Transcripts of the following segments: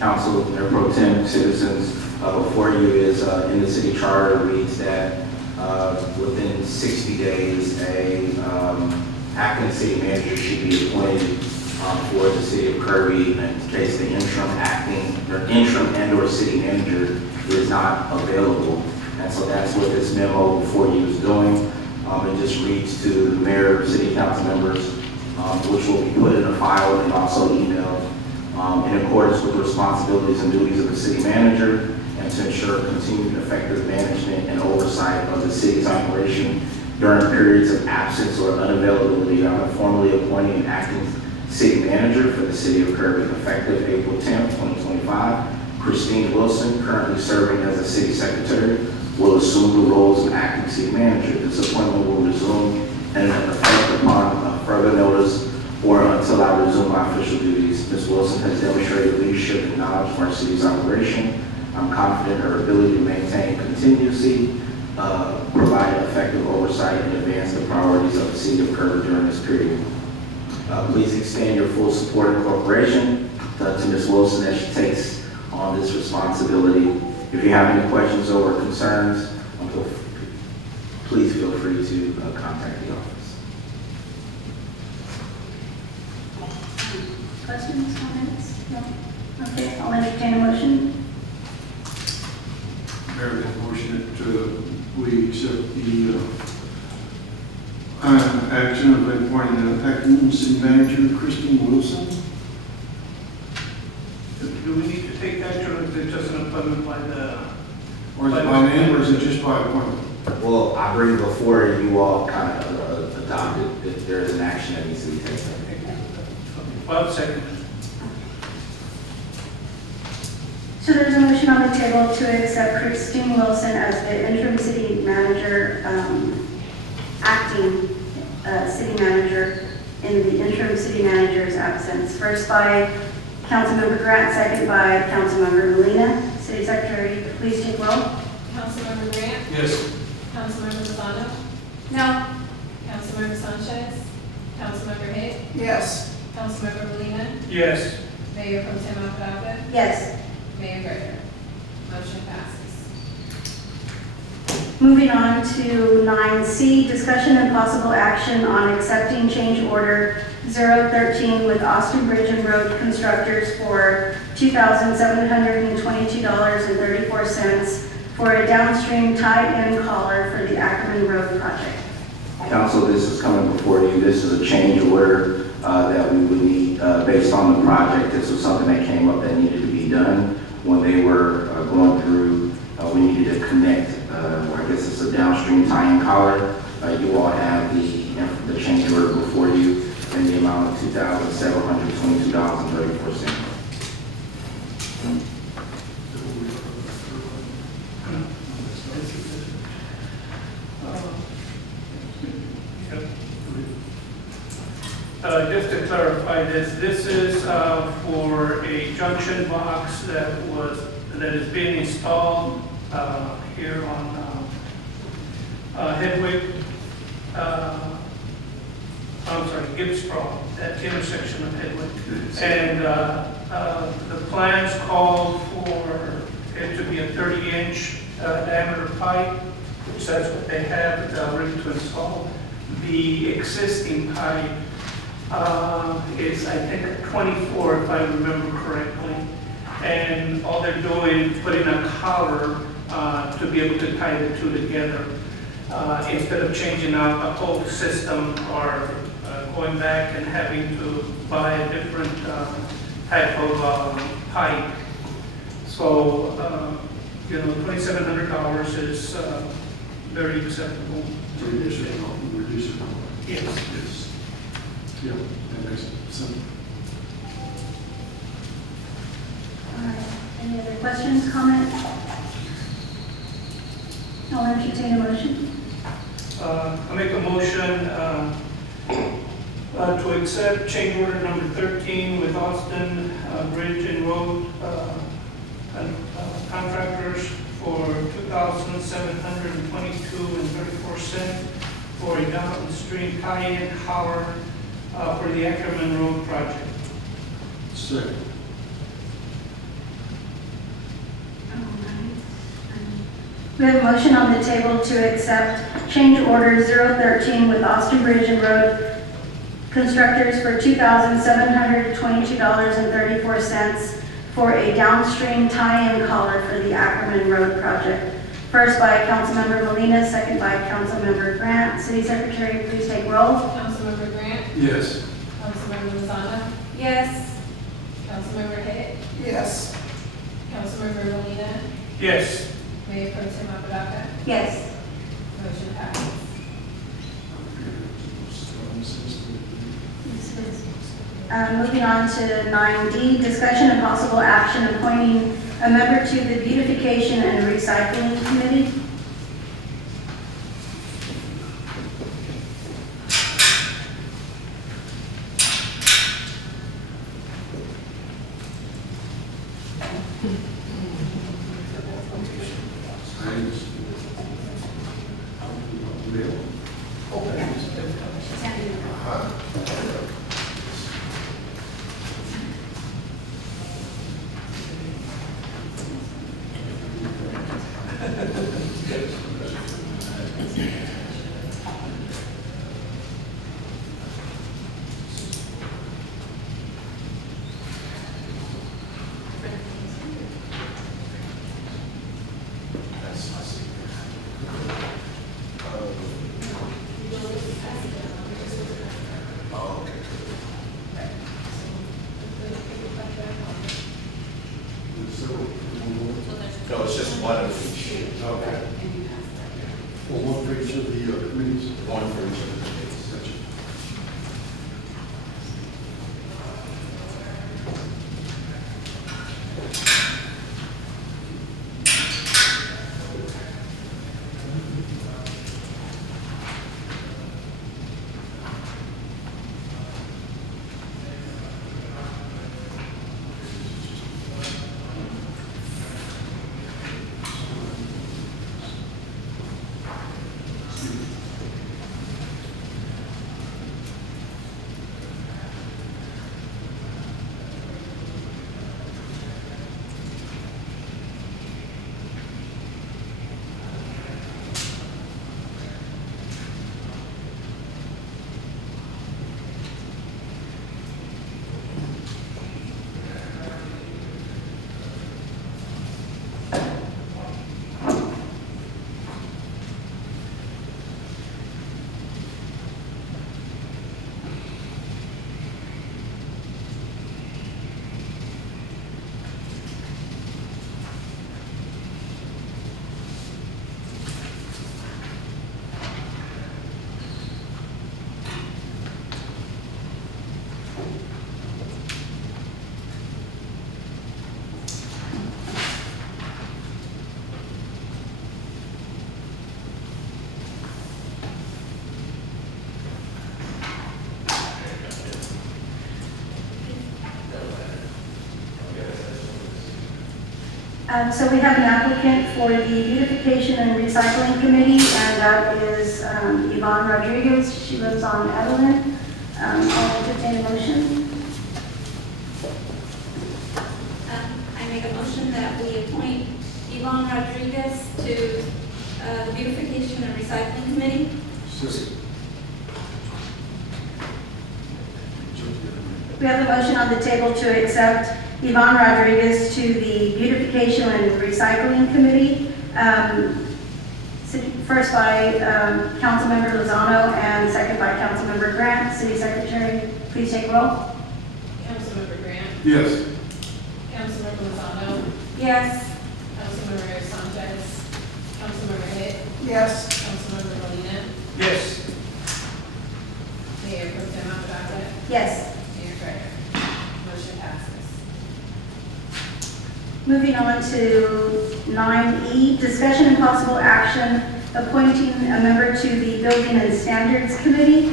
Council, Mayor Pro Tem, citizens, before you is in the city charter reads that within 60 days, a acting city manager should be appointed for the city of Kirby in case the interim and/or city manager is not available. And so that's what this memo before you is doing. It just reads to the mayor, city council members, which will be put in a file and also emailed in accordance with the responsibilities and duties of the city manager, and to ensure continued effective management and oversight of the city's operation during periods of absence or unavailability. I'm formally appointing an acting city manager for the city of Kirby effective April 10th, 2025. Christine Wilson, currently serving as a city secretary, will assume the roles of acting city manager. This appointment will resume and effect upon further notice or until I resume my official duties. Ms. Wilson has demonstrated leadership and knowledge for our city's operation. I'm confident in her ability to maintain continuity, provide effective oversight, and advance the priorities of the city of Kirby during this period. Please extend your full support and cooperation to Ms. Wilson as she takes on this responsibility. If you have any questions or concerns, please feel free to contact the office. Questions, comments? No? Okay, I'll entertain a motion. Mayor, make a motion that we accept the action of appointing an acting city manager, Christine Wilson. Do we need to take that, or is it just an appointment by the? Or is it by name, or is it just by appointment? Well, I bring before you all kind of adopted that there is an action that needs to be taken. Well, second. So there's a motion on the table to accept Christine Wilson as the interim city manager, acting city manager in the interim city manager's absence. First by Councilmember Grant, second by Councilmember Molina. City Secretary, please take roll. Councilmember Grant? Yes. Councilmember Lozano? No. Councilmember Sanchez? Councilmember Hitt? Yes. Councilmember Molina? Yes. Mayor Pro Tem Aguilar? Yes. Mayor Gardner? Motion passes. Moving on to 9C, discussion and possible action on accepting change order 013 with Austin Bridge and Road Constructors for $2,722.34 for a downstream tie-in collar for the Ackerman Road project. Council, this is coming before you. This is a change order that we would need based on the project. This was something that came up that needed to be done when they were going through. We needed to connect, I guess it's a downstream tie-in collar. You all have the change order before you in the amount of $2,722.34. Just to clarify this is for a junction box that is being installed here on Hedwig. I'm sorry, Gibbs Sprawl, that intersection of Hedwig. And the plans call for it to be a 30-inch diameter pipe, which that's what they have ready to install. The existing pipe is, I think, 24, if I remember correctly. And all they're doing is putting a collar to be able to tie the two together. Instead of changing out the whole system or going back and having to buy a different type of pipe. So, $2,700 is very acceptable. Reduce it. Yes. Yes. Yeah, that makes sense. All right. Any other questions, comments? I'll entertain a motion. I make a motion to accept change order number 13 with Austin Bridge and Road contractors for $2,722.34 for a downstream tie-in collar for the Ackerman Road project. Second. We have a motion on the table to accept change order 013 with Austin Bridge and Road Constructors for $2,722.34 for a downstream tie-in collar for the Ackerman Road project. First by Councilmember Molina, second by Councilmember Grant. City Secretary, please take roll. Councilmember Grant, Yes. Councilmember Lozano, Yes. Councilmember Hitt, Yes. Councilmember Molina, Yes. Mayor Pro Tem Abraham, Yes. motion passes. Moving on to 9D, discussion and possible action appointing a member to the Beautification and Recycling Committee. No, it's just one of each. Okay. Well, one for each of the committees. One for each of the committees. Gotcha. So we have an applicant for the Beautification and Recycling Committee, and that is Yvonne Rodriguez. She lives on Evelyn. I'll entertain a motion. I make a motion that we appoint Yvonne Rodriguez to the Beautification and Recycling Committee. We have a motion on the table to accept Yvonne Rodriguez to the Beautification and Recycling Committee. First by Councilmember Lozano and second by Councilmember Grant. City Secretary, please take roll. Councilmember Grant, Yes. Councilmember Lozano, Yes. Councilmember Sanchez, Councilmember Hitt, Yes. Councilmember Molina, Yes. Mayor Pro Tem Abraham, Yes. Mayor Gregor. Motion passes. Moving on to 9E, discussion and possible action appointing a member to the Building and Standards Committee.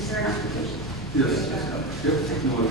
Is there an application? Yes. Yep. No.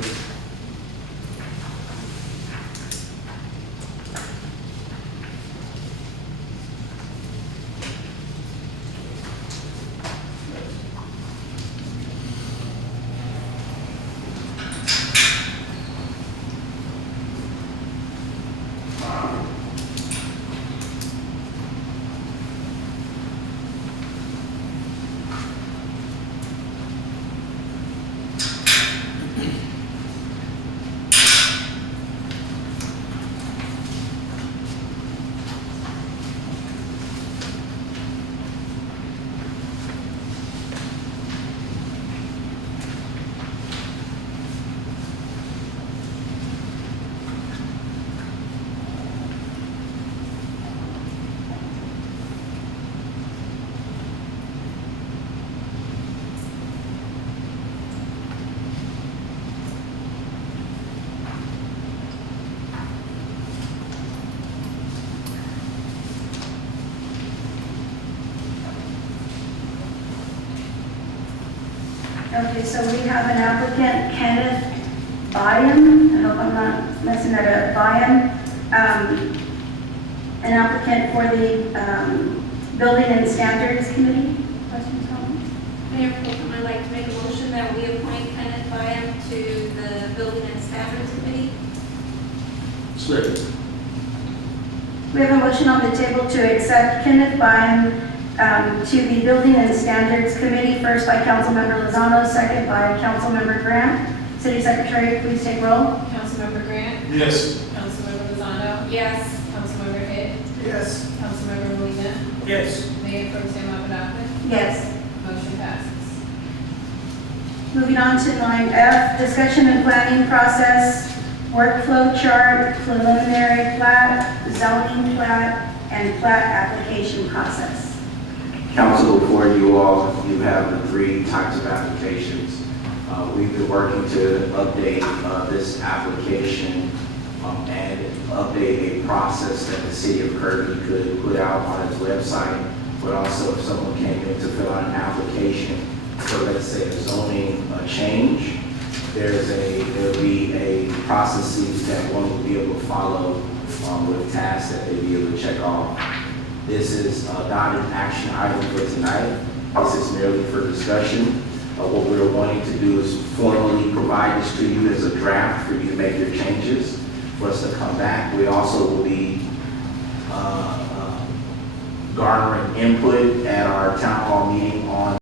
Okay, so we have an applicant, Kenneth Byam, I hope I'm not messing that up, Byam, an applicant for the Building and Standards Committee. Questions, comments? Mayor Pro Tem, I'd like to make a motion that we appoint Kenneth Byam to the Building and Standards Committee. Second. We have a motion on the table to accept Kenneth Byam to the Building and Standards Committee, first by Councilmember Lozano, second by Councilmember Grant. City Secretary, please take roll. Councilmember Grant, Yes. Councilmember Lozano, Yes. Councilmember Hitt, Yes. Councilmember Molina, Yes. Mayor Pro Tem Abenacqua, Yes. motion passes. Moving on to line F, discussion and planning process, workflow chart, preliminary plat, zoning plat, and plat application process. Council, before you all, you have the three types of applications. We've been working to update this application and update a process that the city of Kirby could put out on its website, but also if someone came in to fill out an application for, let's say, a zoning change, there'll be a processes that one will be able to follow with tasks that they'll be able to check off. This is not an action item for tonight. This is merely for discussion. What we're wanting to do is formally provide this to you as a draft for you to make your changes, for us to come back. We also will be garnering input at our town hall meeting on